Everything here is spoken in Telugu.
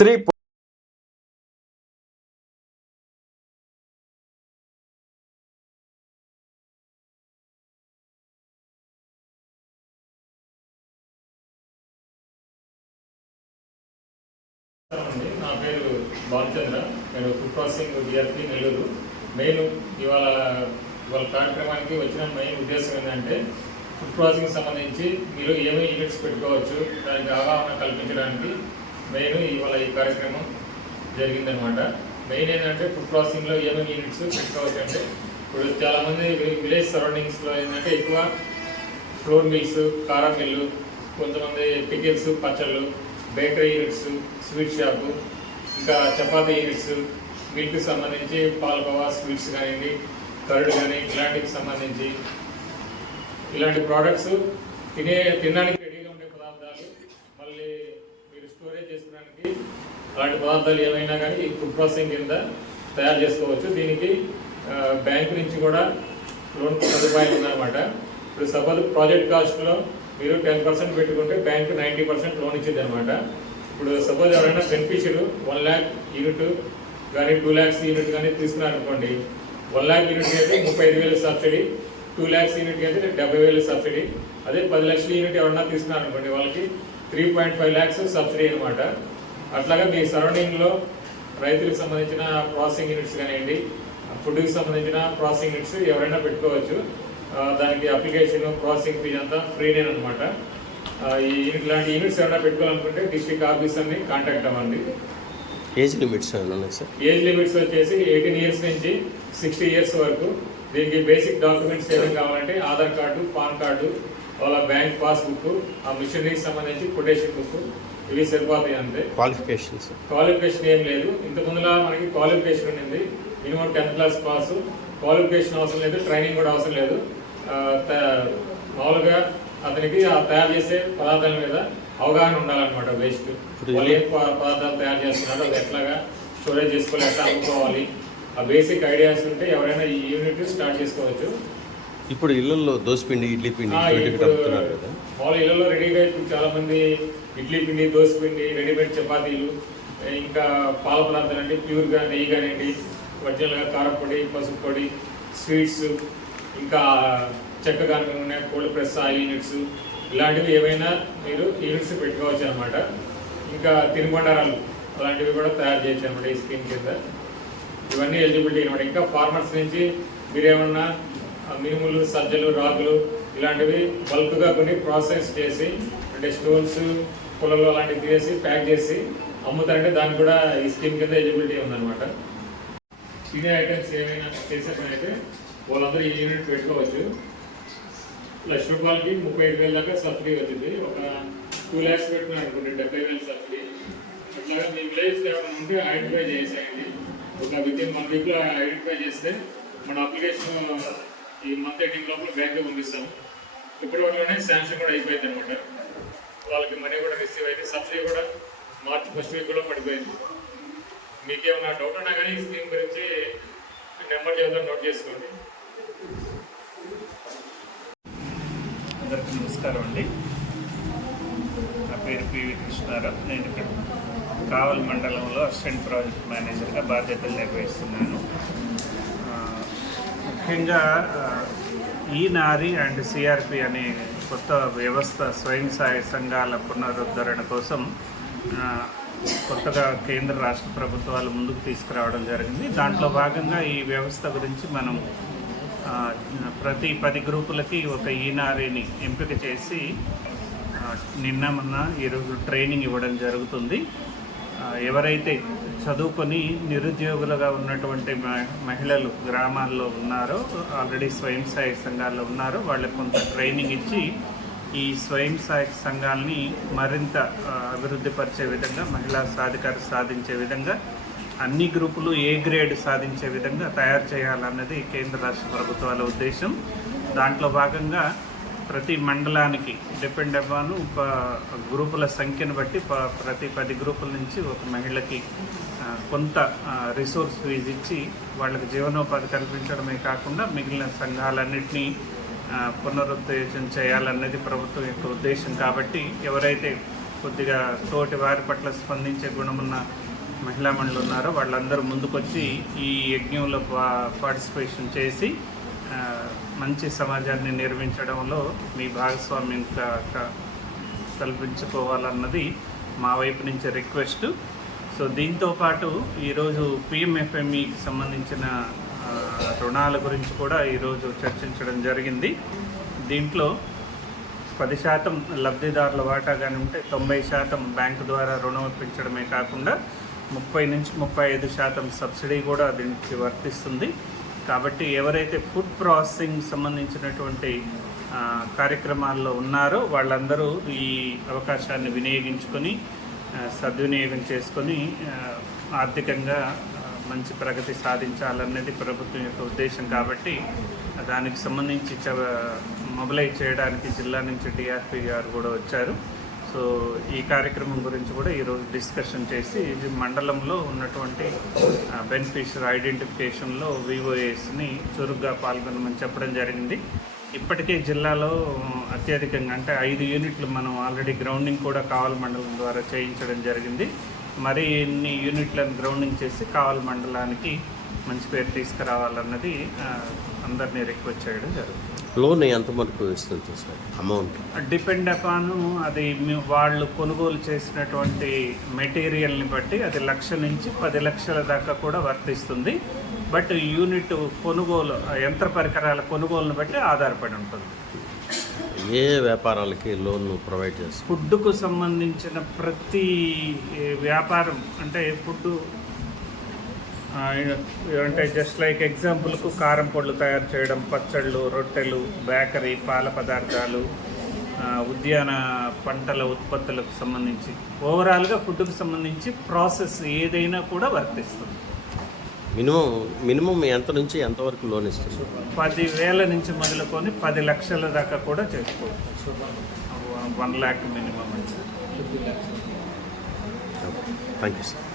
శ్రీ నా పేరు బాలచంద్ర, నేను food processing DRP Nellore. Main ఇవాళ కార్యక్రమానికి వచ్చిన మెయిన్ ఉద్దేశం ఏంటంటే ఫుడ్ ప్రాసెసింగ్ సంబంధించి మీరు ఏమేమి యూనిట్స్ పెట్టుకోవచ్చు దానికి అవగాహన కల్పించడానికి మెయిన్ ఇవాళ ఈ కార్యక్రమం జరిగిందనమాట. మెయిన్ ఏంటంటే ఫుడ్ ప్రాసెసింగ్లో ఏమేమి యూనిట్స్ పెట్టుకోవచ్చు అంటే ఇప్పుడు చాలామంది విలేజ్ సరౌండింగ్స్లో ఏంటంటే ఎక్కువ ఫ్లోర్ మిల్స్, కారం మిల్లు, కొంతమంది పికిల్స్, పచ్చళ్ళు, బేకరీ యూనిట్స్, స్వీట్ షాపు, ఇంకా చపాతీ యూనిట్స్, మిల్క్కి సంబంధించి పాలకోవా స్వీట్స్ కానివ్వండి, కర్డ్ కానీ ఇలాంటికి సంబంధించి ఇలాంటి ప్రోడక్ట్స్ తినడానికి రెడీగా ఉండే పదార్థాలు, మళ్ళీ మీరు స్టోరేజ్ చేసుకోవడానికి అలాంటి పదార్థాలు ఏమైనా కానీ ఈ ఫుడ్ ప్రాసెసింగ్ కింద తయారు చేసుకోవచ్చు. దీనికి బ్యాంకు నుంచి కూడా లోన్ సదుపాయం ఉందన్నమాట. ఇప్పుడు సపోజ్ ప్రాజెక్ట్ కాస్ట్లో మీరు 10% పెట్టుకుంటే బ్యాంకు 90% లోన్ ఇచ్చింది అనమాట. ఇప్పుడు సపోజ్ ఎవరైనా బెనిఫిషియర్ 1 lakh యూనిట్ కానీ 2 lakhs యూనిట్ కానీ తీసుకున్నారనుకోండి, 1 lakh యూనిట్ అయితే 35,000 సబ్సిడీ, 2 lakhs యూనిట్ అయితే 70,000 సబ్సిడీ. అదే 10 లక్షల యూనిట్ ఎవరైనా తీసుకున్నారనుకోండి వాళ్ళకి 3.5 lakhs సబ్సిడీ అనమాట. అట్లాగా మీ సరౌండింగ్లో రైతులకు సంబంధించిన ప్రాసెసింగ్ యూనిట్స్ కానివ్వండి, ఫుడ్కి సంబంధించిన ప్రాసెసింగ్ యూనిట్స్ ఎవరైనా పెట్టుకోవచ్చు. దానికి అప్లికేషన్, ప్రాసెసింగ్ ఫీజు అంతా ఫ్రీనే అనమాట. ఇలాంటి యూనిట్స్ ఏమైనా పెట్టుకోవాలనుకుంటే డిస్ట్రిక్ట్ ఆఫీసర్ని కాంటాక్ట్ అవ్వండి. ఏజ్ లిమిట్స్ ఉన్నాయి సార్? ఏజ్ లిమిట్స్ వచ్చేసి 18 years నుంచి 60 years వరకు. దీనికి బేసిక్ డాక్యుమెంట్స్ ఏమేమి కావాలంటే ఆధార్ కార్డు, పాన్ కార్డు, వాళ్ళ బ్యాంక్ పాస్బుక్, ఆ మిషనరీకి సంబంధించి కొటేషన్ బుక్, ఇవి సరిపోతాయి అంతే. క్వాలిఫికేషన్ ఏం లేదు. ఇంతకుముందులా మనకి క్వాలిఫికేషన్ ఉంది, minimum 10th class pass. Qualification అవసరం లేదు, ట్రైనింగ్ కూడా అవసరం లేదు. మామూలుగా అతనికి ఆ తయారు చేసే పదార్థాల మీద అవగాహన ఉండాలన్నమాట. బేసిక్ వాళ్ళు ఏం పదార్థాలు తయారు చేస్తున్నారు, అది ఎట్లాగా స్టోరేజ్ చేసుకోవాలి, ఎట్లా అమ్ముకోవాలి, ఆ బేసిక్ ఐడియాస్ ఉంటే ఎవరైనా ఈ యూనిట్ స్టార్ట్ చేసుకోవచ్చు. ఇప్పుడు ఇళ్లలో దోసపిండి, ఇడ్లీ పిండి వాళ్ళ ఇళ్లలో రెడీగా ఇప్పుడు చాలా మంది ఇడ్లీ పిండి, దోసపిండి, రెడీమేడ్ చపాతీలు, ఇంకా పాల పదార్థాలు అంటే ప్యూర్గా నెయ్యి కానివ్వండి, ఒరిజినల్గా కారపొడి, పసుపు పొడి, స్వీట్స్, ఇంకా చెక్క కానుక నూనె, కోల్డ్ ప్రెస్ ఆయిల్ యూనిట్స్, ఇలాంటివి ఏమైనా మీరు యూనిట్స్ పెట్టుకోవచ్చు అనమాట. ఇంకా తినుబండారాలు అలాంటివి కూడా తయారు చేయొచ్చు అనమాట ఈ స్కీమ్ కింద. ఇవన్నీ ఎలిజిబిలిటీ అనమాట. ఇంకా ఫార్మర్స్ నుంచి మీరేమన్నా మినుములు, సజ్జలు, రాగులు ఇలాంటివి బల్క్గా కొన్ని ప్రాసెస్ చేసి అంటే స్టోన్స్, పొలంలో అలాంటివి తీసి ప్యాక్ చేసి అమ్ముతారంటే దానికి కూడా ఈ స్కీమ్ కింద ఎలిజిబిలిటీ ఉందన్నమాట. తినే ఐటమ్స్ ఏమైనా చేసేటైతే వాళ్ళందరూ ఈ యూనిట్ పెట్టుకోవచ్చు. లక్ష రూపాయలకి 35,000 దాకా సబ్సిడీ వచ్చింది. ఒక 2 lakhs పెట్టుకుని అనుకోండి 70,000 సబ్సిడీ. అట్లాగా మీ విలేజ్ ఏమైనా ఉంటే ఐడెంటిఫై చేసేయండి. ఒక వితిన్ 1 weekలో ఐడెంటిఫై చేస్తే మన అప్లికేషన్ ఈ మంత్ ఎండింగ్ లోపల బ్యాంక్కి పంపిస్తాము. ఇప్పటి వరకునే శాంక్షన్ కూడా అయిపోయింది అనమాట. వాళ్ళకి మనీ కూడా రిసీవ్ అయింది. సబ్సిడీ కూడా March 1st weekలో పడిపోయింది. మీకేమైనా డౌట్ ఉన్నా కానీ ఈ స్కీమ్ గురించి నెంబర్ చెబుతాను, నోట్ చేసుకోండి. అందరికీ నమస్కారం అండి. నా పేరు పివి కృష్ణారావు. నేను ఇక్కడ కావలి మండలంలో అసిస్టెంట్ ప్రాజెక్ట్ మేనేజర్గా బాధ్యతలు నిర్వహిస్తున్నాను. ముఖ్యంగా ఈ నారి అండ్ సిఆర్పి అనే కొత్త వ్యవస్థ స్వయం సహాయ సంఘాల పునరుద్ధరణ కోసం కొత్తగా కేంద్ర రాష్ట్ర ప్రభుత్వాలు ముందుకు తీసుకురావడం జరిగింది. దాంట్లో భాగంగా ఈ వ్యవస్థ గురించి మనం ప్రతి 10 గ్రూపులకి ఒక ఈనారీని ఎంపిక చేసి నిన్న మొన్న ఈరోజు ట్రైనింగ్ ఇవ్వడం జరుగుతుంది. ఎవరైతే చదువుకొని నిరుద్యోగులుగా ఉన్నటువంటి మహిళలు గ్రామాల్లో ఉన్నారో, ఆల్రెడీ స్వయం సహాయక సంఘాల్లో ఉన్నారో, వాళ్ళకి కొంత ట్రైనింగ్ ఇచ్చి ఈ స్వయం సహాయక సంఘాలని మరింత అభివృద్ధి పరిచే విధంగా, మహిళా సాధికారత సాధించే విధంగా, అన్ని గ్రూపులు ఏ గ్రేడ్ సాధించే విధంగా తయారు చేయాలన్నది కేంద్ర రాష్ట్ర ప్రభుత్వాల ఉద్దేశం. దాంట్లో భాగంగా ప్రతి మండలానికి డిపెండ్ అవ్వాను గ్రూపుల సంఖ్యను బట్టి ప్రతి 10 గ్రూపుల నుంచి ఒక మహిళకి కొంత రిసోర్స్ ఫీజు ఇచ్చి వాళ్ళకి జీవనోపాధి కల్పించడమే కాకుండా మిగిలిన సంఘాలన్నింటినీ పునరుద్ధరణ చేయాలన్నది ప్రభుత్వం యొక్క ఉద్దేశం. కాబట్టి ఎవరైతే కొద్దిగా తోటి వారి పట్ల స్పందించే గుణమున్న మహిళామణులు ఉన్నారో వాళ్ళందరూ ముందుకొచ్చి ఈ యజ్ఞంలో పార్టిసిపేషన్ చేసి మంచి సమాజాన్ని నిర్మించడంలో మీ భాగస్వామ్యం కల్పించుకోవాలన్నది మా వైపు నుంచి రిక్వెస్ట్. సో దీంతోపాటు ఈరోజు పిఎంఎఫ్ఎంఈకి సంబంధించిన రుణాల గురించి కూడా ఈరోజు చర్చించడం జరిగింది. దీంట్లో 10% లబ్ధిదారుల వాటాగానే ఉంటే 90% బ్యాంకు ద్వారా రుణం ఇప్పించడమే కాకుండా 30 నుంచి 35% సబ్సిడీ కూడా దీనికి వర్తిస్తుంది. కాబట్టి ఎవరైతే ఫుడ్ ప్రాసెసింగ్ సంబంధించినటువంటి కార్యక్రమాల్లో ఉన్నారో వాళ్ళందరూ ఈ అవకాశాన్ని వినియోగించుకొని సద్వినియోగం చేసుకొని ఆర్థికంగా మంచి ప్రగతి సాధించాలన్నది ప్రభుత్వం యొక్క ఉద్దేశం. కాబట్టి దానికి సంబంధించి మొబిలైజ్ చేయడానికి జిల్లా నుంచి డిఆర్పి గారు కూడా వచ్చారు. సో ఈ కార్యక్రమం గురించి కూడా ఈరోజు డిస్కషన్ చేసి ఇది మండలంలో ఉన్నటువంటి బెనిఫిషియరీ ఐడెంటిఫికేషన్లో వివోఏస్ని చురుగ్గా పాల్గొనమని చెప్పడం జరిగింది. ఇప్పటికే జిల్లాలో అత్యధికంగా అంటే 5 యూనిట్లు మనం ఆల్రెడీ గ్రౌండింగ్ కూడా కావలి మండలం ద్వారా చేయించడం జరిగింది. మరి ఇన్ని యూనిట్లను గ్రౌండింగ్ చేసి కావలి మండలానికి మంచి పేరు తీసుకురావాలన్నది అందరినీ రిక్వెస్ట్ చేయడం జరుగుతుంది. లోన్ ఎంత వరకు ఇస్తుంది సార్ అమౌంట్? డిపెండ్ అపాన్ అది వాళ్ళు కొనుగోలు చేసినటువంటి మెటీరియల్ని బట్టి అది 1,00,000 నుంచి 10 లక్షల దాకా కూడా వర్తిస్తుంది. బట్ యూనిట్ కొనుగోలు యంత్ర పరికరాల కొనుగోలును బట్టి ఆధారపడి ఉంటుంది. ఏ వ్యాపారాలకి లోన్ ప్రొవైడ్ చేస్తారు? ఫుడ్కు సంబంధించిన ప్రతి వ్యాపారం అంటే ఫుడ్ అంటే జస్ట్ లైక్ ఎగ్జాంపుల్కు కారం పొడులు తయారు చేయడం, పచ్చళ్ళు, రొట్టెలు, బేకరీ, పాల పదార్థాలు, ఉద్యాన పంటల ఉత్పత్తులకు సంబంధించి ఓవరాల్గా ఫుడ్కు సంబంధించి ప్రాసెస్ ఏదైనా కూడా వర్తిస్తుంది. మినిమం ఎంత నుంచి ఎంతవరకు లోన్ ఇస్తుంది? 10,000 నుంచి మొదలుకొని 10 లక్షల దాకా కూడా చేసుకోవచ్చు. 1 lakh minimum. Thank you sir.